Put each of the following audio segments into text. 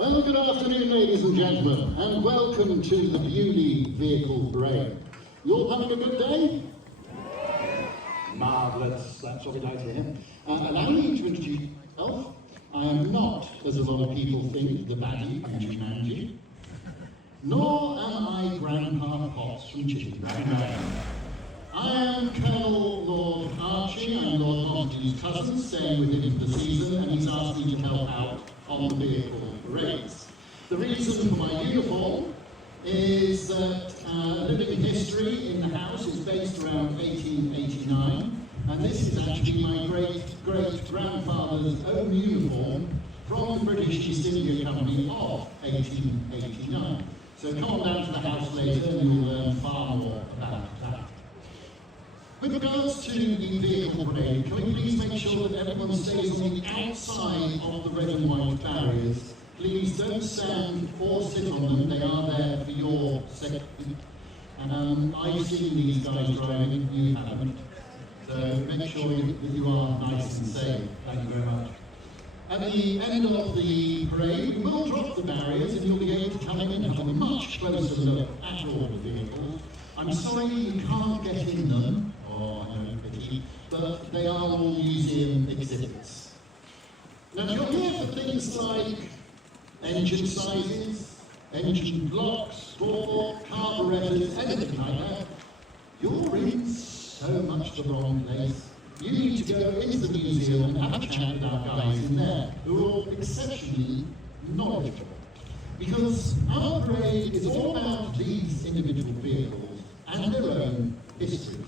Well, good afternoon, ladies and gentlemen, and welcome to the Beaulieu Vehicle Parade. You all having a good day? Marvellous, that's what we like to hear. Allow me to introduce myself. I am not, as a lot of people think, the baddie from Jumanji, nor am I Grandpa Potts from Chicken Rang. I am Colonel Lord Archie. I'm Lord Montague's cousin, staying with him for the season, and he's asked me to help out on the vehicle parades. The reason for my uniform is that living history in the house is based around 1889, and this is actually my great-great-grandfather's own uniform from the British East India Company of 1889. So come on down to the house later and you'll learn far more about that. With regards to the vehicle parade, can we please make sure that everyone stays on the outside of the red and white barriers? Please don't stand or sit on them, they are there for your safety. I've seen these guys driving, you haven't. So make sure that you are nice and safe. Thank you very much. At the end of the parade, we will drop the barriers and you'll be able to come in and have a much closer look at all the vehicles. I'm sorry you can't get in them, I know, pity, but they are all museum exhibits. Now, if you're here for things like engine sizes, engine blocks, floorboard, carburetors, anything like that, you're in so much the wrong place. You need to go into the museum and have a chat with our guys in there, who are all exceptionally knowledgeable. Because our parade is all about these individual vehicles and their own histories.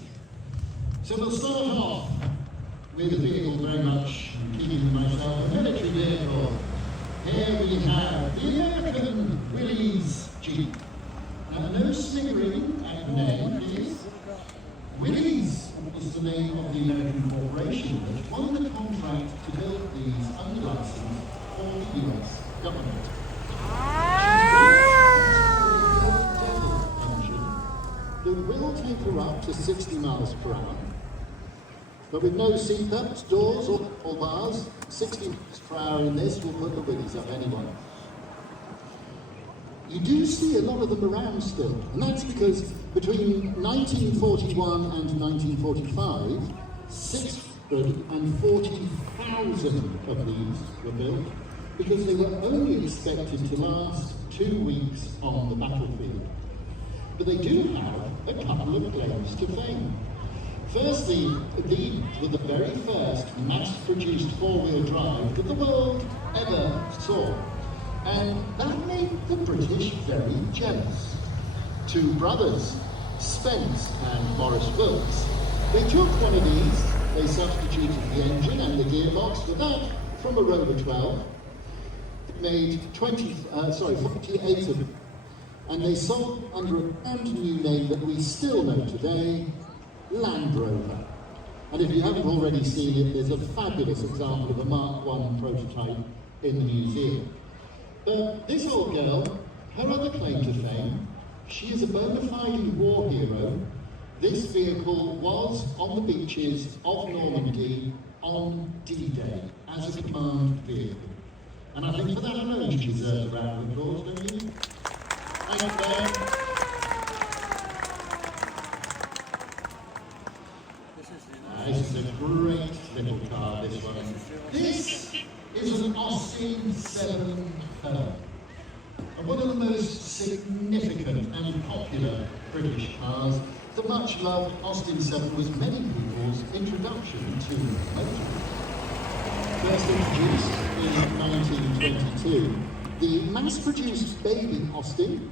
So we'll start off with a vehicle very much keeping myself a military vehicle. Here we have the American Willys Jeep. Now, no sniggering at the name, please. Willys is the name of the American corporation that won the contract to build these under license for the US government. It will take her up to 60 miles per hour, but with no seat belts, doors or bars, 60 miles per hour in this will put the Willys up anyway. You do see a lot of them around still, and that's because between 1941 and 1945, 640,000 of these were built because they were only expected to last 2 weeks on the battlefield. But they do have a couple of claims to fame. Firstly, these were the very first mass-produced four-wheel drive that the world ever saw. And that made the British very jealous. Two brothers, Spence and Maurice Wilkes, they took one of these, they substituted the engine and the gearbox for that from a Rover 12. It made 48 of them. And they sold under a brand new name that we still know today, Land Rover. And if you haven't already seen it, there's a fabulous example of a Mark I prototype in the museum. But this old girl, her other claim to fame, she is a bona fide war hero. This vehicle was on the beaches of Normandy on D-Day as a command vehicle. And I think for that alone she deserves a round of applause, don't you? Thank you, Ben. This is a great little car, this one. This is an Austin 7 Pearl, and one of the most significant and popular British cars. The much-loved Austin 7 was many people's introduction to motoring. First introduced in 1922, the mass-produced baby Austin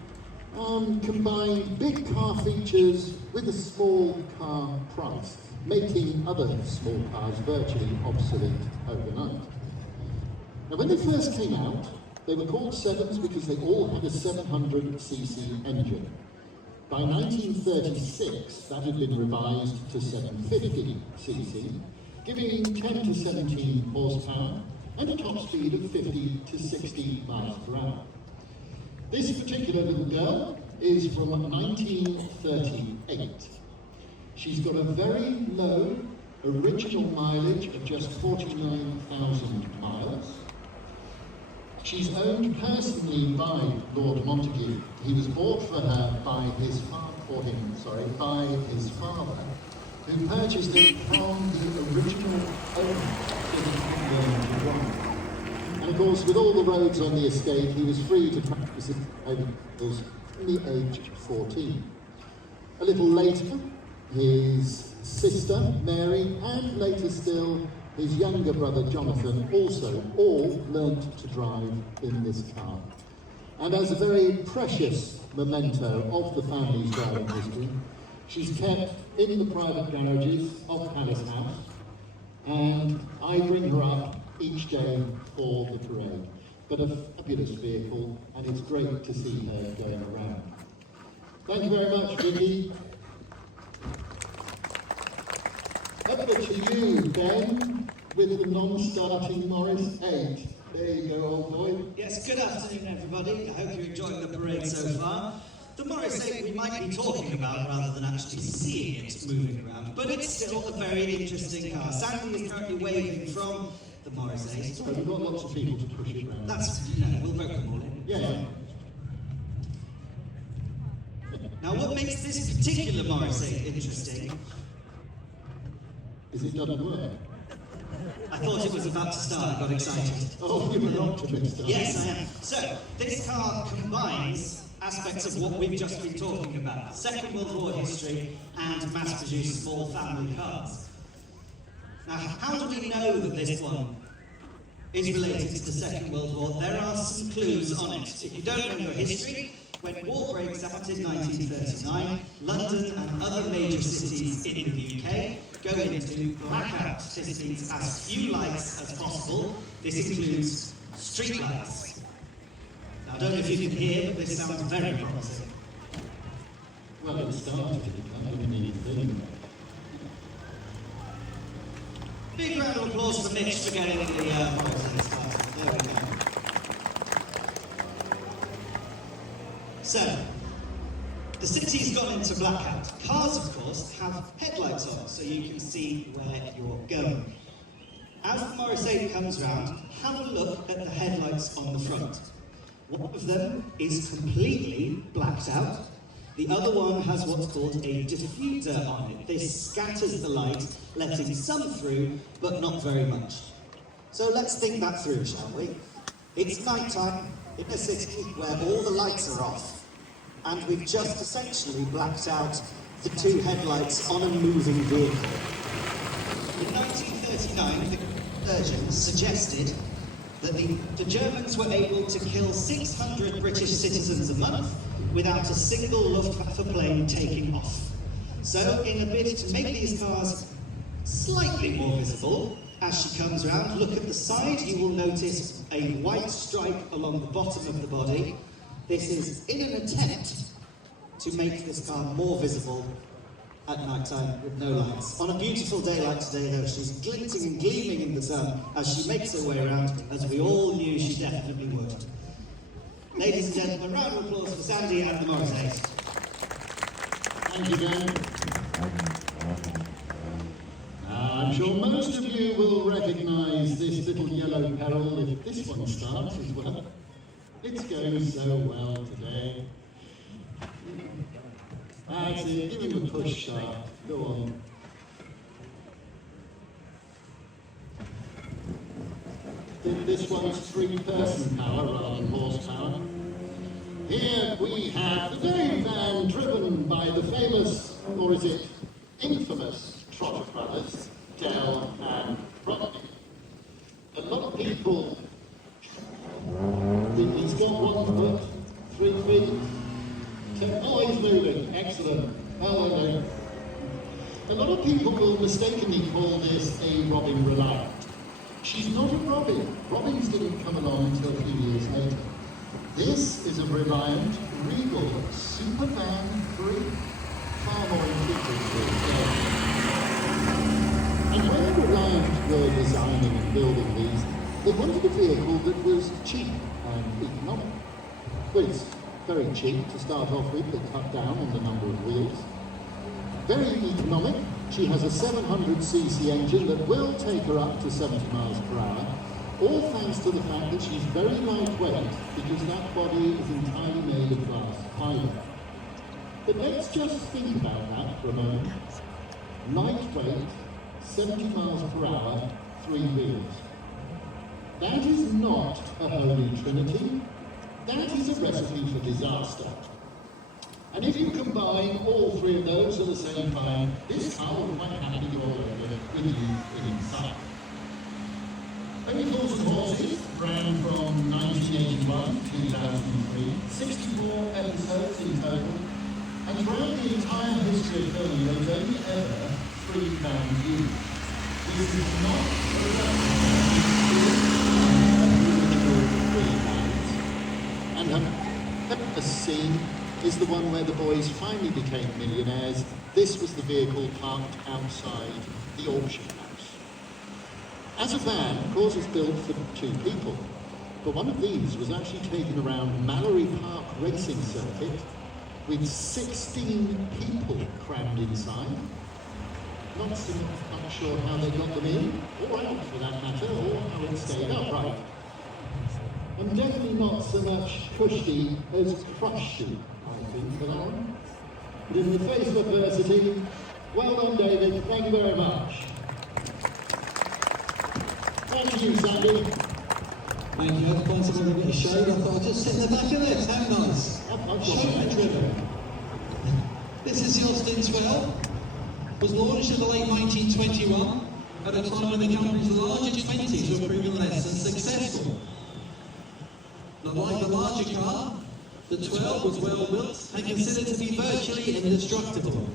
combined big car features with a small car price, making other small cars virtually obsolete overnight. Now, when they first came out, they were called 7s because they all had a 700cc engine. By 1936, that had been revised to 750cc, giving 10 to 17 horsepower and a top speed of 50 to 60 miles per hour. This particular little girl is from 1938. She's got a very low original mileage of just 49,000 miles. She's owned personally by Lord Montague. He was bought for her by his by his father, who purchased it from the original owner in England. And of course, with all the roads on the estate, he was free to practice it until the age of 14. A little later, his sister, Mary, and later still, his younger brother, Jonathan, also all learnt to drive in this car. And as a very precious memento of the family's driving history, she's kept in the private garages of Palace House, and I bring her up each day for the parade. But a fabulous vehicle, and it's great to see her going around. Thank you very much, Vicky. Over to you, Ben, with the non-starting Morris 8. There you go, old boy. Yes, good afternoon, everybody. I hope you're enjoying the parade so far. The Morris 8 we might be talking about rather than actually seeing it moving around, but it's still a very interesting car. Sandy is currently waving from the Morris 8. So we've got lots of people to push it around. That's, we'll work them all in. Yeah. Now, what makes this particular Morris 8 interesting is it doesn't work. I thought it was about to start, I got excited. Oh, you were an optimist. Yes, I am. So, this car combines aspects of what we've just been talking about. Second World War history and mass-produced small family cars. Now, how do we know that this one is related to the Second World War? There are some clues on it. If you don't know your history, when war breaks out in 1939, London and other major cities in the UK go into blackout. This means as few lights as possible. This includes street lights. Now, I don't know if you can hear, but this sounds very promising. Well, it started. I don't need anything. Big round of applause for Mitch for getting the Morris started. There we go. So, the city's gone into blackout. Cars, of course, have headlights on, so you can see where you're going. As the Morris 8 comes round, have a look at the headlights on the front. One of them is completely blacked out. The other one has what's called a diffuser on it. This scatters the light, letting some through, but not very much. So let's think that through, shall we? It's night time in a city where all the lights are off, and we've just essentially blacked out the two headlights on a moving vehicle. In 1939, the surgeons suggested that the Germans were able to kill 600 British citizens a month without a single Luftwaffe plane taking off. So, in a bid to make these cars slightly more visible, as she comes round, look at the side, you will notice a white stripe along the bottom of the body. This is in an attempt to make this car more visible at night time with no lights. On a beautiful day like today, though, she's glinting and gleaming in the sun as she makes her way around, as we all knew she definitely would. Ladies and gentlemen, round of applause for Sandy and the Morris 8. Thank you, Ben. I'm sure most of you will recognise this little yellow peril if this one starts as well. It's going so well today. That's it, give him a push start. Go on. This one's three-person power rather than horsepower. Here we have the very van driven by the famous, or is it infamous, Trotter brothers, Dell and Rodney. A lot of people think he's got 1 foot, 3 feet. Oh, he's moving. Excellent. Oh, no. A lot of people will mistakenly call this a Robin Reliant. She's not a Robin. Robins didn't come along until a few years later. This is a Reliant Regal Supervan 3. Far more intuitive. And when the Reliant were designing and building these, they wanted a vehicle that was cheap and economic. Well, it's very cheap to start off with. They cut down on the number of wheels. Very economic. She has a 700cc engine that will take her up to 70 miles per hour. All thanks to the fact that she's very lightweight, because that body is entirely made of glass fibre. But let's just think about that for a moment. Lightweight, 70 miles per hour, 3 wheels. That is not a holy trinity. That is a recipe for disaster. And if you combine all 3 of those at the same time, this car will quite happily go over with you inside. Only Horse and Horses ran from 1981 to 2003, 64 episodes in total, and throughout the entire history of filming, there was only ever 3 band used. This is not a replica, and her famous scene is the one where the boys finally became millionaires. This was the vehicle parked outside the auction house. As a van, of course, it's built for 2 people, but one of these was actually taken around Mallory Park Racing Circuit with 16 people crammed inside. Not so much sure how they got them in, or out for that matter, or how it stayed upright. And definitely not so much cushy as crushy, I think, for that one. But in the face of adversity, well done, David, thank you very much. Thank you, Sandy. Thank you. I wanted a bit of shade. I thought I'd just sit in the back of this. How nice. I've driven. This is the Austin 12. Was launched in the late 1921 at a time when the company's larger 20s were proving less than successful. Not like the larger car, the 12 was well built and considered to be virtually indestructible.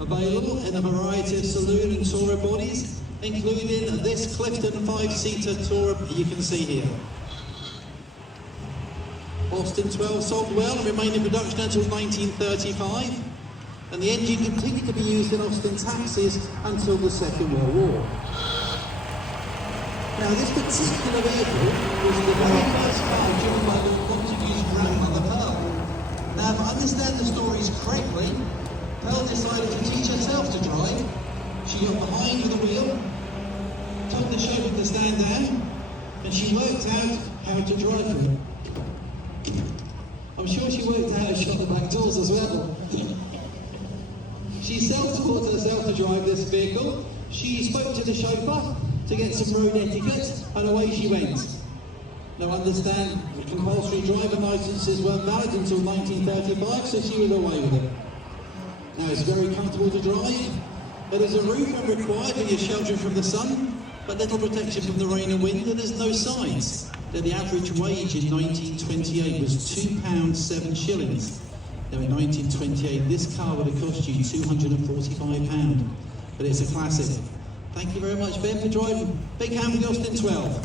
Available in a variety of saloon and tourer bodies, including this Clifton 5-seater tourer you can see here. Austin 12 sold well and remained in production until 1935, and the engine continued to be used in Austin taxis until the Second World War. Now, this particular vehicle was the very first car driven by Lord Montague's grandmother, Pearl. Now, if I understand the stories correctly, Pearl decided to teach herself to drive. She got behind with the wheel, told the chauffeur to stand down, and she worked out how to drive it. I'm sure she worked out how to shut the back doors as well. She self-taught herself to drive this vehicle. She spoke to the chauffeur to get some road etiquette, and away she went. Now understand, the compulsory driving licences weren't valid until 1935, so she was away with it. Now it's very comfortable to drive, but there's a roof when required when you're sheltering from the sun, but little protection from the rain and wind, and there's no sides. Now the average wage in 1928 was £2.07. Now in 1928, this car would have cost you £245, but it's a classic. Thank you very much, Ben, for driving. Big hand for the Austin 12.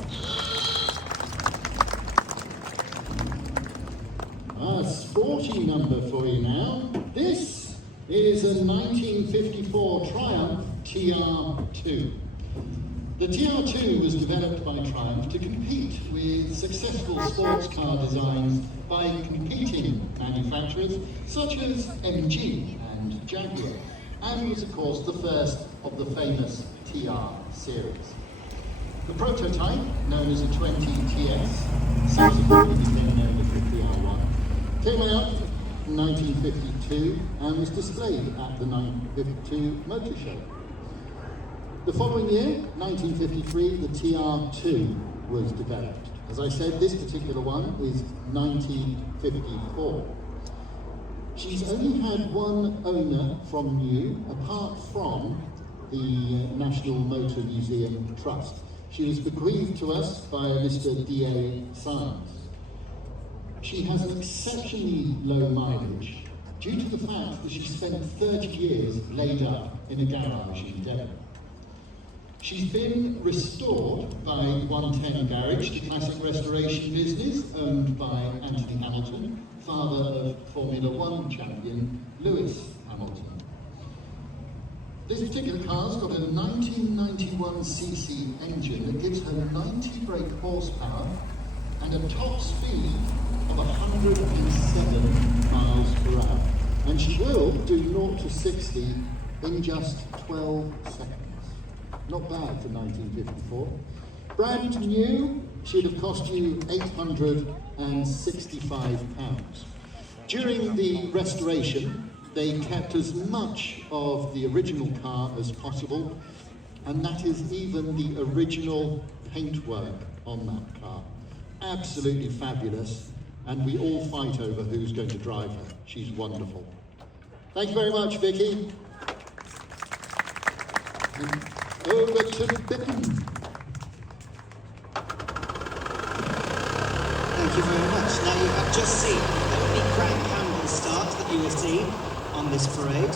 A sporty number for you now. This is a 1954 Triumph TR2. The TR2 was developed by Triumph to compete with successful sports car designs by competing manufacturers such as MG and Jaguar, and was of course the first of the famous TR series. The prototype, known as a 20TS, subsequently became known as the TR1, came out in 1952 and was displayed at the 1952 Motor Show. The following year, 1953, the TR2 was developed. As I said, this particular one is 1954. She's only had one owner from new, apart from the National Motor Museum Trust. She was bequeathed to us by Mr. D.A. Symes. She has an exceptionally low mileage due to the fact that she spent 30 years laid up in a garage in Devon. She's been restored by 110 Garage, the classic restoration business owned by Anthony Hamilton, father of Formula One champion Lewis Hamilton. This particular car's got a 1991cc engine that gives her 90 brake horsepower and a top speed of 107 miles per hour. And she will do 0 to 60 in just 12 seconds. Not bad for 1954. Brand new, she'd have cost you £865. During the restoration, they kept as much of the original car as possible, and that is even the original paintwork on that car. Absolutely fabulous, and we all fight over who's going to drive her. She's wonderful. Thank you very much, Vicky. And over to Bicken. Thank you very much. Now you have just seen the only crown candle start that you will see on this parade,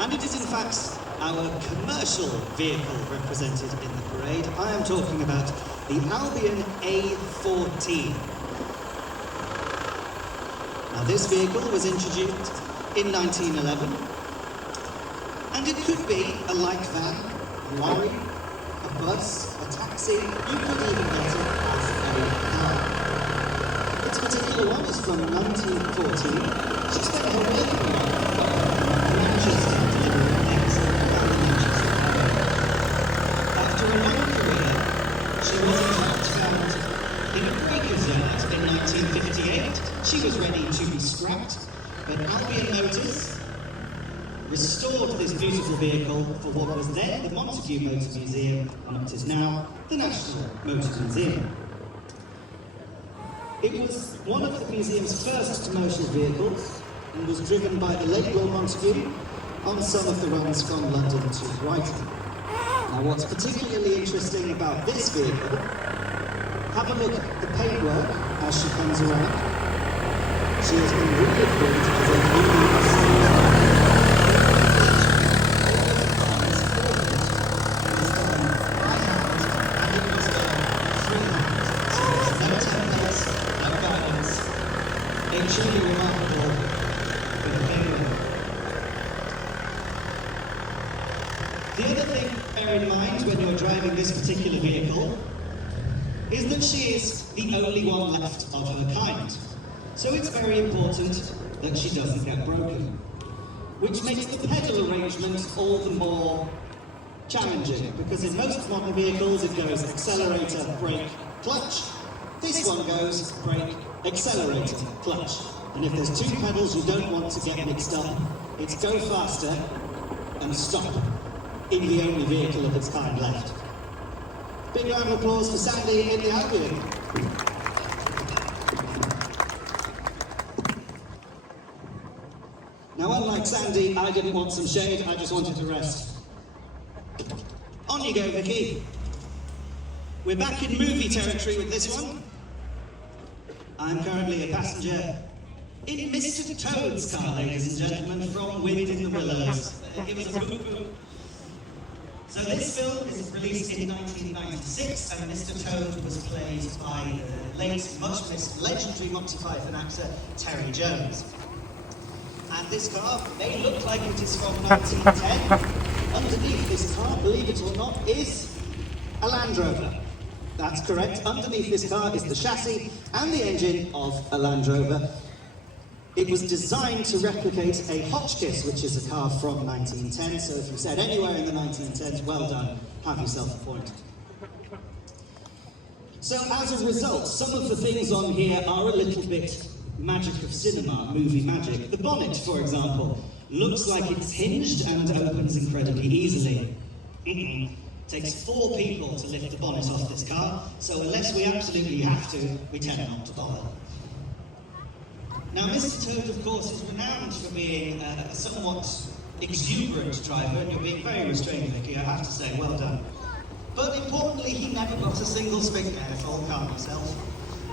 and it is in fact our commercial vehicle represented in the parade. I am talking about the Albion A14. Now this vehicle was introduced in 1911, and it could be a light van, a lorry, a bus, a taxi. You could even get it as a car. This particular one is from 1914. She spent her working life from Manchester delivering eggs around Manchester. After a long career, she was in fact found in a breaker's yard in 1958. She was ready to be scrapped, but Albion Motors restored this beautiful vehicle for what was then the Beaulieu Motor Museum, and what is now the National Motor Museum. It was one of the museum's first commercial vehicles and was driven by the late Lord Montague on some of the runs from London to Brighton. Now what's particularly interesting about this vehicle, have a look at the paintwork as she comes around. She has been re-equipped as a truly remarkable for the paintwork. The other thing to bear in mind when you're driving this particular vehicle is that she is the only one left of her kind. So it's very important that she doesn't get broken, which makes the pedal arrangement all the more challenging, because in most modern vehicles it goes accelerator, brake, clutch. This one goes brake, accelerator, clutch. And if there's two pedals you don't want to get mixed up, it's go faster and stop in the only vehicle of its kind left. Big round of applause for Sandy in the Albion. Now, unlike Sandy, I didn't want some shade, I just wanted to rest. On you go, Vicky. We're back in movie territory with this one. I'm currently a passenger in Mr. Toad's car, ladies and gentlemen, from Wind in the Willows. Give us a boop boop. So this film is released in 1996, and Mr. Toad was played by the late, much missed, legendary Monty Python actor Terry Jones. And this car may look like it is from 1910. Underneath this car, believe it or not, is a Land Rover. That's correct. Underneath this car is the chassis and the engine of a Land Rover. It was designed to replicate a Hotchkiss, which is a car from 1910. So if you said anywhere in the 1910s, well done, have yourself a point. So as a result, some of the things on here are a little bit magic of cinema, movie magic. The bonnet, for example, looks like it's hinged and opens incredibly easily. Takes 4 people to lift the bonnet off this car, so unless we absolutely have to, we tend not to bother. Now, Mr. Toad, of course, is renowned for being a somewhat exuberant driver, and you're being very restrained, Vicky, I have to say, well done. But importantly, he never got a single speed, careful, calm yourself.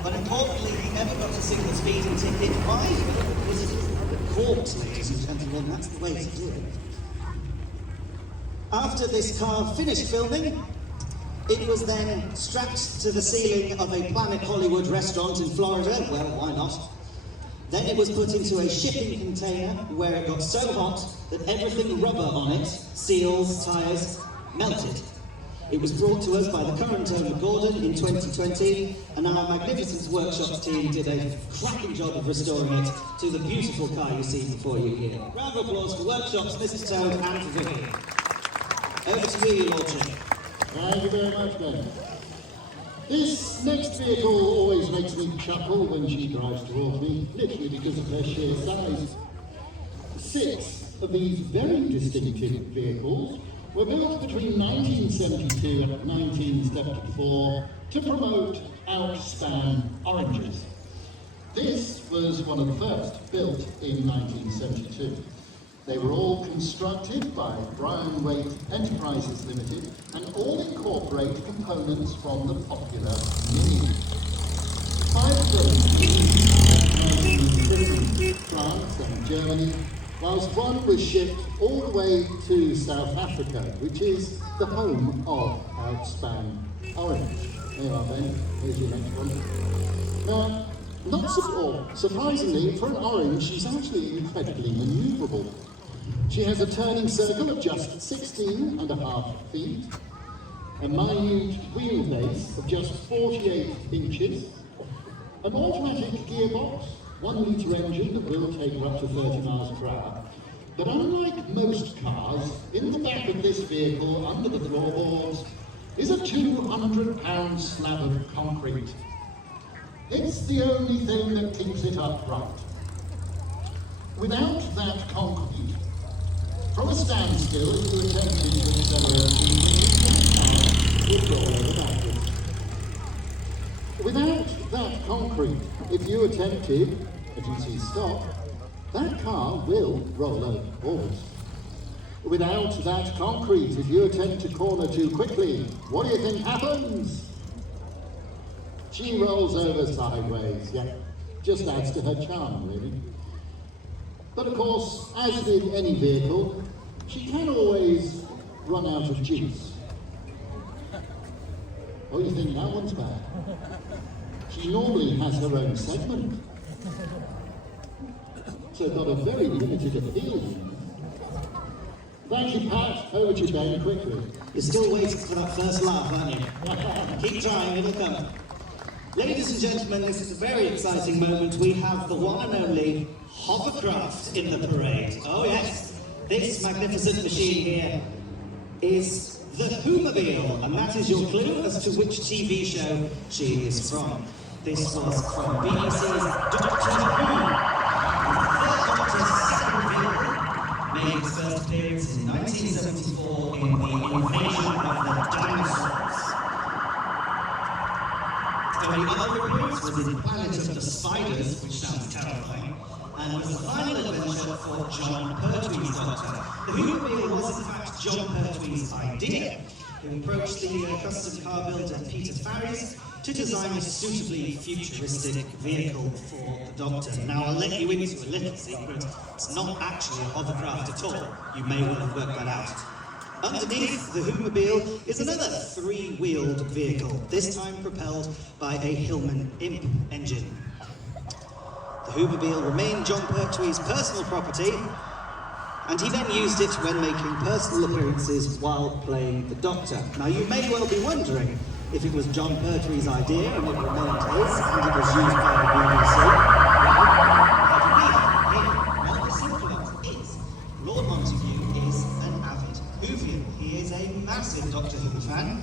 But importantly, he never got a single speeding ticket. Why? Because it is the court, ladies and gentlemen, that's the way to do it. After this car finished filming, it was then strapped to the ceiling of a Planet Hollywood restaurant in Florida. Well, why not? Then it was put into a shipping container where it got so hot that everything rubber on it, seals, tyres, melted. It was brought to us by the current owner Gordon in 2020, and our Magnificence Workshops team did a cracking job of restoring it to the beautiful car you see before you here. Round of applause for Workshops, Mr. Toad, and for Vicky. Over to you, Your Lordship. Thank you very much, Ben. This next vehicle always makes me chuckle when she drives towards me, literally because of her sheer size. 6 of these very distinctive vehicles were built between 1972 and 1974 to promote outspan oranges. This was one of the first, built in 1972. They were all constructed by Brown Waite Enterprises Limited and all incorporate components from the popular Mini. 5 of them in France and Germany, whilst one was shipped all the way to South Africa, which is the home of outspan orange. There you are, Ben. Here's your next one. Now, surprisingly, for an orange, she's actually incredibly manoeuvrable. She has a turning circle of just 16.5 feet, a minute wheelbase of just 48 inches, an automatic gearbox, 1-litre engine that will take her up to 30 miles per hour. But unlike most cars, in the back of this vehicle, under the floorboards, is a 200-pound slab of concrete. It's the only thing that keeps it upright. Without that concrete, from a standstill, if you attempted to accelerate, the car would roll over backwards. Without that concrete, if you attempted, as you see, stop, that car will roll over forwards. Without that concrete, if you attempt to corner too quickly, what do you think happens? She rolls over sideways, yeah. Just adds to her charm, really. But of course, as with any vehicle, she can always run out of juice. Oh, you think that one's bad? She normally has her own segment. So got a very limited appeal. Thank you, Pat. Over to you, Ben, quickly. You're still waiting for that first laugh, aren't you? Keep trying, it'll come. Ladies and gentlemen, this is a very exciting moment. We have the one and only hovercraft in the parade. Oh yes, this magnificent machine here is the Whomobile, and that is your clue as to which TV show she is from. This was from BBC's Doctor Who. The Doctor's second vehicle made its first appearance in 1974 in the Invasion of the Dinosaurs. The other appearance was in Planet of the Spiders, which sounds terrifying, and was the final adventure for John Pertwee's Doctor. The Whomobile was in fact John Pertwee's idea, who approached the custom car builder Peter Farries to design a suitably futuristic vehicle for the Doctor. Now I'll let you into a little secret, it's not actually a hovercraft at all. You may well have worked that out. Underneath the Whomobile is another 3-wheeled vehicle, this time propelled by a Hillman Imp engine. The Whomobile remained John Pertwee's personal property, and he then used it when making personal appearances while playing the Doctor. Now you may well be wondering if it was John Pertwee's idea and it remained his, and it was used by the BBC. Well, the simple answer is, Lord Montague is an avid Whovian. He is a massive Doctor Who fan.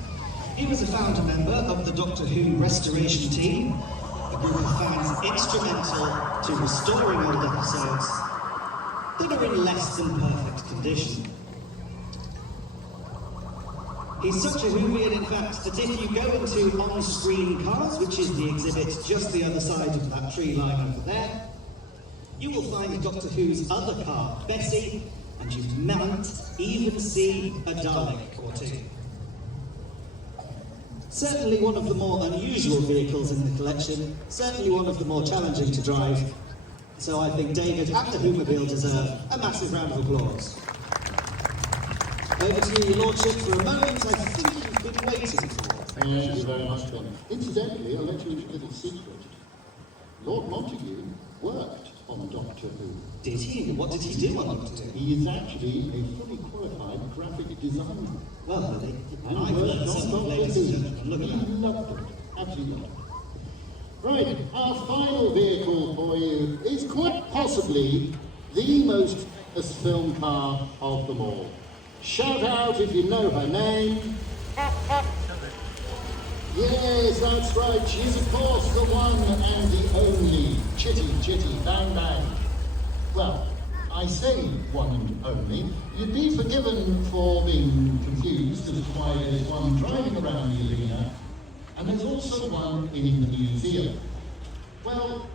He was a founder member of the Doctor Who restoration team, a group of fans instrumental to restoring old episodes that are in less than perfect condition. He's such a Whovian, in fact, that if you go into on-screen cars, which is the exhibit just the other side of that tree line over there, you will find Doctor Who's other car, Bessie, and you might even see a Dalek or two. Certainly one of the more unusual vehicles in the collection, certainly one of the more challenging to drive, so I think David and the Whomobile deserve a massive round of applause. Over to you, Your Lordship, for a moment I think you've been waiting for. Thank you very much, Ben. Incidentally, I'll let you into a little secret. Lord Montague worked on Doctor Who. Did he? What did he do on Doctor Who? He is actually a fully qualified graphic designer. Well, And I've worked learned on something, Doctor ladies and Who. gentlemen. Look at He that. loved it. Absolutely loved it. Right, our final vehicle for you is quite possibly the most famous film car of them all. Shout out if you know her name. Yes, that's right. She's of course the one and the only Chitty Chitty Bang Bang. Well, I say one and only. You'd be forgiven for being confused as to why there's one driving around the arena and there's also one in the museum. Well,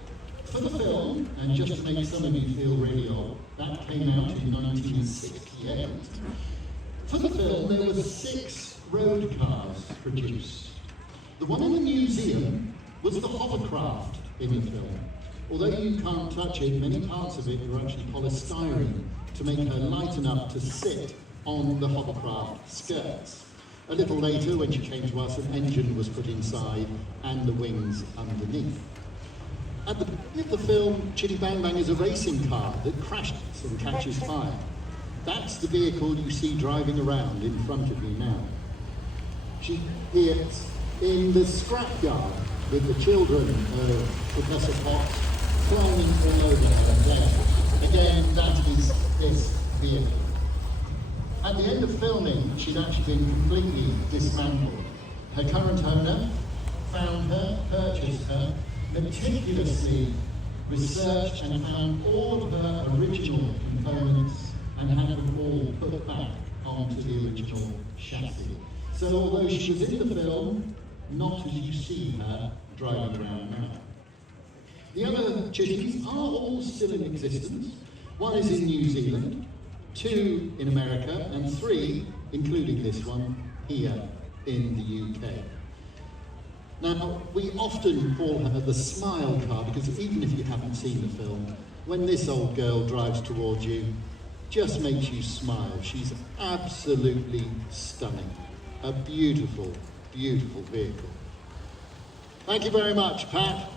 for the film, and just to make some of you feel really old, that came out in 1968. For the film, there were 6 road cars produced. The one in the museum was the hovercraft in the film. Although you can't touch it, many parts of it are actually polystyrene to make her light enough to sit on the hovercraft skirts. A little later, when she came to us, an engine was put inside and the wings underneath. At the beginning of the film, Chitty Bang Bang is a racing car that crashes and catches fire. That's the vehicle you see driving around in front of you now. She appears in the scrapyard with the children of Professor Fox climbing all over her there. Again, that is this vehicle. At the end of filming, she'd actually been completely dismantled. Her current owner found her, purchased her, meticulously researched and found all of her original components and had them all put back onto the original chassis. So although she was in the film, not as you see her driving around now. The other chitties are all still in existence. One is in New Zealand, 2 in America, and 3, including this one, here in the UK. Now, we often call her the smile car because even if you haven't seen the film, when this old girl drives towards you, just makes you smile. She's absolutely stunning. A beautiful, beautiful vehicle. Thank you very much, Pat.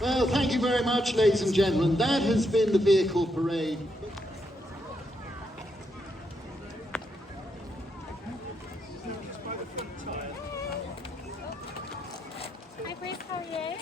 Well, thank you very much, ladies and gentlemen. That has been the vehicle parade. Hi, Grace, how are you?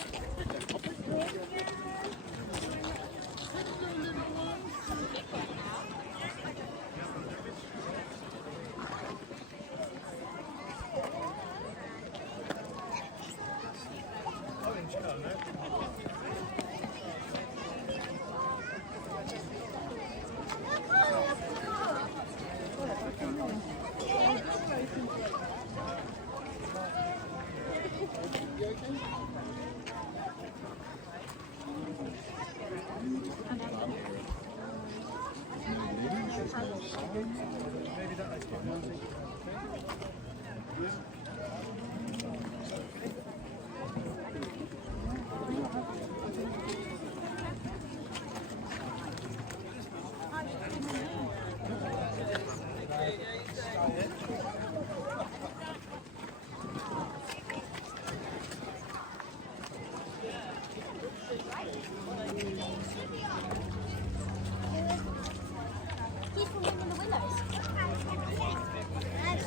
He's from Women in the Willows.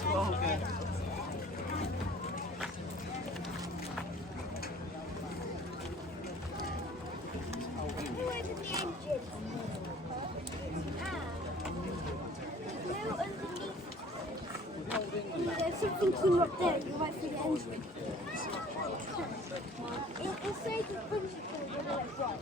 Who opened the engine? No, underneath. There's something clean up there. You might see the engine. It'll say the principle when it's right.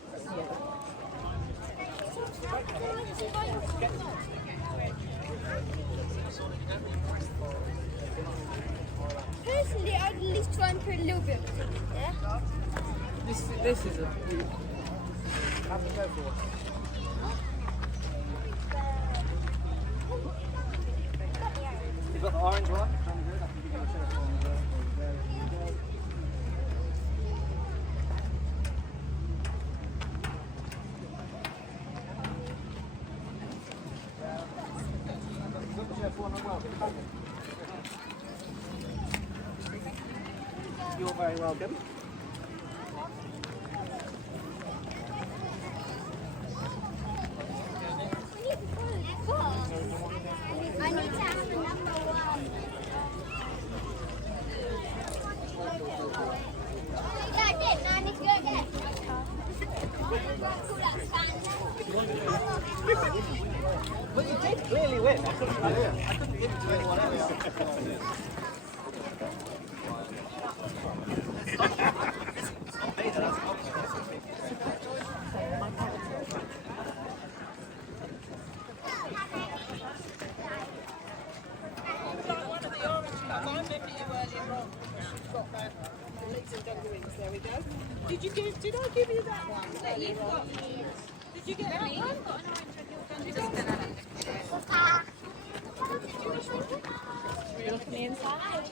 Personally, I'd at least try and put a little bit of it in there. This is a... Have to go for it. You've got the orange one? You're very welcome. I need to have a number 1. Yeah, I did. Now I need to go again. What you doing? couldn't give it to anyone else. Did I give you that one? Did you get that one? Look on the inside.